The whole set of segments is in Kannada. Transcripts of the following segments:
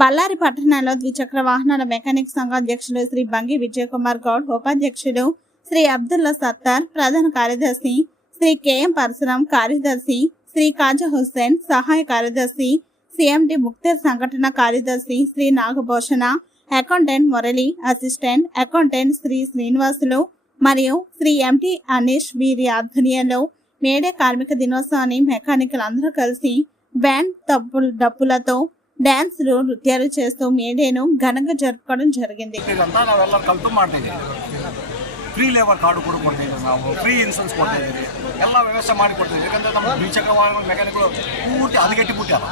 బళ్ళారి పట్టణంలో ద్విచక్ర వాహనాల మెకానిక్ సంఘ అధ్యక్షులు శ్రీ బంగి విజయ్ కుమార్ గౌడ్, ఉపాధ్యక్షులు శ్రీ అబ్దుల్లా సత్తార్, ప్రధాన కార్యదర్శి శ్రీ కెఎం పరశురాం, కార్యదర్శి శ్రీ కాజా హుస్సేన్, సహాయ కార్యదర్శి సిఎండి ముక్తేర్, సంఘటన కార్యదర్శి Shri Nagabhushana, accountant Murali, assistant accountant Shri Srinivasulu మరియు శ్రీ ఎంటి అనీష్ వీరి ఆధ్వర్యంలో మేడే కార్మిక దినోత్సవాన్ని మెకానికల్ అందరూ కలిసి బ్యాండ్ డప్పులతో ಡ್ಯಾನ್ಸ್ರು ನೃತ್ಯಾలు చేస్తూ ಮೇಡೆಯನ್ನು ಘನಂగా ಜರುపుకోవడం జరిగింది. ನಾವೆಲ್ಲ ಕಲ್ತು ಮಾಡ್ತಿದ್ದೀವಿ. ಫ್ರೀ ಲೇಬರ್ ಕಾರ್ಡು ಕೂಡ ಕೊಡ್ತಿದ್ದೀವಿ, ನಾವು ಫ್ರೀ ಇನ್ಸೂರೆನ್ಸ್ ಕೊಡ್ತಿದ್ದೀವಿ, ಎಲ್ಲ ವ್ಯವಸ್ಥೆ ಮಾಡಿ ಕೊಡ್ತಿದ್ದೀವಿ. ಯಾಕಂದರೆ ನಮ್ಮ ದ್ವಿಚಕ್ರ ವಾಹನಗಳ ಮೆಕ್ಯಾನಿಕ್ಗಳು ಪೂರ್ತಿ ಹದಗೆಟ್ಟಿಬಿಟ್ಟಾರ,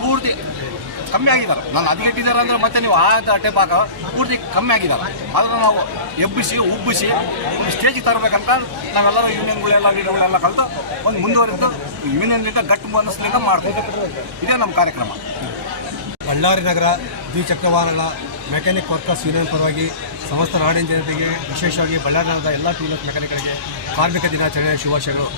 ಪೂರ್ತಿ ಕಮ್ಮಿ ಆಗಿದ್ದಾರೆ. ನಾನು ಹದಗೆಟ್ಟಿದ್ದಾರೆ ಅಂದರೆ ಮತ್ತೆ ನೀವು ಆ ಟೈಪಾಗ ಪೂರ್ತಿ ಕಮ್ಮಿ ಆಗಿದ್ದಾರೆ. ಅದನ್ನು ನಾವು ಎಬ್ಬಿಸಿ ಉಬ್ಬಿಸಿ ಒಂದು ಸ್ಟೇಜಿಗೆ ತರಬೇಕಂತ ನಾವೆಲ್ಲರೂ ಯೂನಿಯನ್ಗಳೆಲ್ಲ ಲೀಡರ್ಗಳೆಲ್ಲ ಕಲಿತು ಒಂದು ಮುಂದುವರೆದು ಯೂನಿಯನ್ಲಿಂದ ಗಟ್ಟು ಮನಸ್ಸಿನಿಂದ ಮಾಡ್ತೀವಿ. ಇದೇ ನಮ್ಮ ಕಾರ್ಯಕ್ರಮ. ಬಳ್ಳಾರಿ ನಗರ ದ್ವಿಚಕ್ರ ವಾಹನಗಳ ಮೆಕ್ಯಾನಿಕ್ ವರ್ಕರ್ಸ್ ಯೂನಿಯನ್ ಪರವಾಗಿ ಸಮಸ್ತ ನಾಡಿನ ಜನತೆಗೆ, ವಿಶೇಷವಾಗಿ ಬಳ್ಳಾರಿ ನಗರದ ಎಲ್ಲ ಟೂ ವೀಲರ್ ಮೆಕ್ಯಾನಿಕರಿಗೆ ಕಾರ್ಮಿಕ ದಿನಾಚರಣೆಯ ಶುಭಾಶಯಗಳು.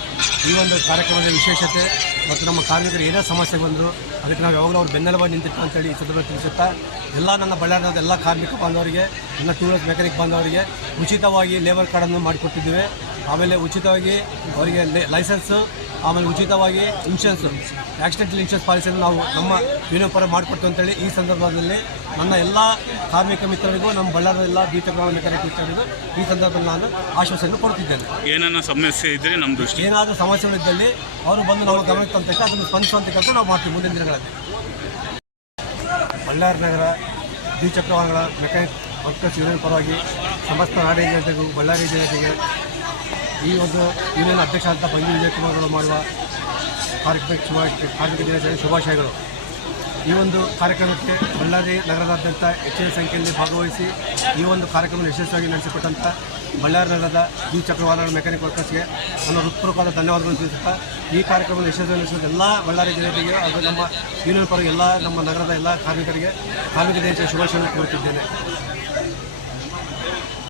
ಈ ಒಂದು ಕಾರ್ಯಕ್ರಮದ ವಿಶೇಷತೆ ಮತ್ತು ನಮ್ಮ ಕಾರ್ಮಿಕರಿಗೆ ಏನೇ ಸಮಸ್ಯೆ ಬಂದರೂ ಅದಕ್ಕೆ ನಾವು ಯಾವಾಗಲೂ ಅವ್ರು ಬೆನ್ನೆಲುಬಾಗಿ ನಿಂತಿತ್ತು ಅಂತೇಳಿ ಈ ಸಂದರ್ಭ ತಿಳಿಸುತ್ತಾ, ಎಲ್ಲ ನನ್ನ ಬಳ್ಳಾರಿ ನಗರದ ಎಲ್ಲ ಕಾರ್ಮಿಕ ಬಾಂಧವರಿಗೆ, ನನ್ನ ಟೂ ವೀಲರ್ ಮೆಕ್ಯಾನಿಕ್ ಬಾಂಧವರಿಗೆ ಉಚಿತವಾಗಿ ಲೇಬರ್ ಕಾರ್ಡನ್ನು ಮಾಡಿಕೊಟ್ಟಿದ್ದೇವೆ. ಆಮೇಲೆ ಉಚಿತವಾಗಿ ಅವರಿಗೆ ಲೈಸೆನ್ಸು, ಆಮೇಲೆ ಉಚಿತವಾಗಿ ಇನ್ಶೂರೆನ್ಸು, ಆಕ್ಸಿಡೆಂಟಲ್ ಇನ್ಶೂರೆನ್ಸ್ ಪಾಲಿಸಿಯನ್ನು ನಾವು ನಮ್ಮ ಯೂನಿಯನ್ ಪರ ಮಾಡಿಕೊಡ್ತು ಅಂತೇಳಿ ಈ ಸಂದರ್ಭದಲ್ಲಿ ನನ್ನ ಎಲ್ಲ ಕಾರ್ಮಿಕ ಮಿತ್ರರಿಗೂ, ನಮ್ಮ ಬಳ್ಳಾರಿಯ ಎಲ್ಲ ದ್ವಿಚಕ್ರ ಮೆಕ್ಯಾನಿಕ್ ಮಿತ್ರರಿಗೂ ಈ ಸಂದರ್ಭದಲ್ಲಿ ನಾನು ಆಶ್ವಾಸನೆ ಕೊಡ್ತಿದ್ದೇನೆ. ಏನಾದರೂ ಸಮಸ್ಯೆ ಇದ್ದರೆ ನಮ್ಮ ದೃಷ್ಟಿ ಏನಾದರೂ ಸಮಸ್ಯೆಗಳಿದ್ದಲ್ಲಿ ಅವರು ಬಂದು ನಮ್ಮ ಗಮನಕ್ಕೆ ತಂತಕ್ಕೆ ಅದನ್ನು ಸ್ಪಂದಿಸುವಂಥ ಕೆಲಸ ನಾವು ಮಾಡ್ತೀವಿ ಮುಂದಿನ ದಿನಗಳಲ್ಲಿ. ಬಳ್ಳಾರಿ ನಗರ ದ್ವಿಚಕ್ರ ವಾಹನಗಳ ಮೆಕ್ಯಾನಿಕ್ ವರ್ಕರ್ಸ್ ಯೂನಿಯನ್ ಪರವಾಗಿ ಸಮಸ್ತ ನಾಡಿನ ಜನತೆಗೂ, ಬಳ್ಳಾರಿ ಜನತೆಗೆ ಈ ಒಂದು ಯೂನಿಯನ್ ಅಧ್ಯಕ್ಷ ಅಂತ ಬಂಗಿ ವಿಜಯ್ ಕುಮಾರ್ ಮಾಡುವ ಕಾರ್ಮಿಕ ದಿನಾಚರಣೆ ಶುಭಾಶಯಗಳು. ಈ ಒಂದು ಕಾರ್ಯಕ್ರಮಕ್ಕೆ ಬಳ್ಳಾರಿ ನಗರದಾದ್ಯಂತ ಹೆಚ್ಚಿನ ಸಂಖ್ಯೆಯಲ್ಲಿ ಭಾಗವಹಿಸಿ ಈ ಒಂದು ಕಾರ್ಯಕ್ರಮ ಯಶಸ್ವಿಯಾಗಿ ನಡೆಸಿಕೊಟ್ಟಂಥ ಬಳ್ಳಾರಿ ನಗರದ ದ್ವಿಚಕ್ರ ವಾಹನಗಳ ಮೆಕ್ಯಾನಿಕ್ ವರ್ಕರ್ಸ್ಗೆ ನನ್ನ ಹೃತ್ಪೂರ್ವಕವಾದ ಧನ್ಯವಾದಗಳನ್ನು ತಿಳಿಸುತ್ತಾ, ಈ ಕಾರ್ಯಕ್ರಮ ಯಶಸ್ವಿಯಾಗಿ ನಡೆಸಿದ ಎಲ್ಲ ಬಳ್ಳಾರಿ ಜನತೆಗೆ ಹಾಗೂ ನಮ್ಮ ಯೂನಿಯನ್ ಪರ ಎಲ್ಲ ನಮ್ಮ ನಗರದ ಎಲ್ಲ ಕಾರ್ಮಿಕರಿಗೆ ಕಾರ್ಮಿಕ ದಿನಾಚರಣೆ ಶುಭಾಶಯಗಳನ್ನು ಕೋರುತ್ತಿದ್ದೇನೆ.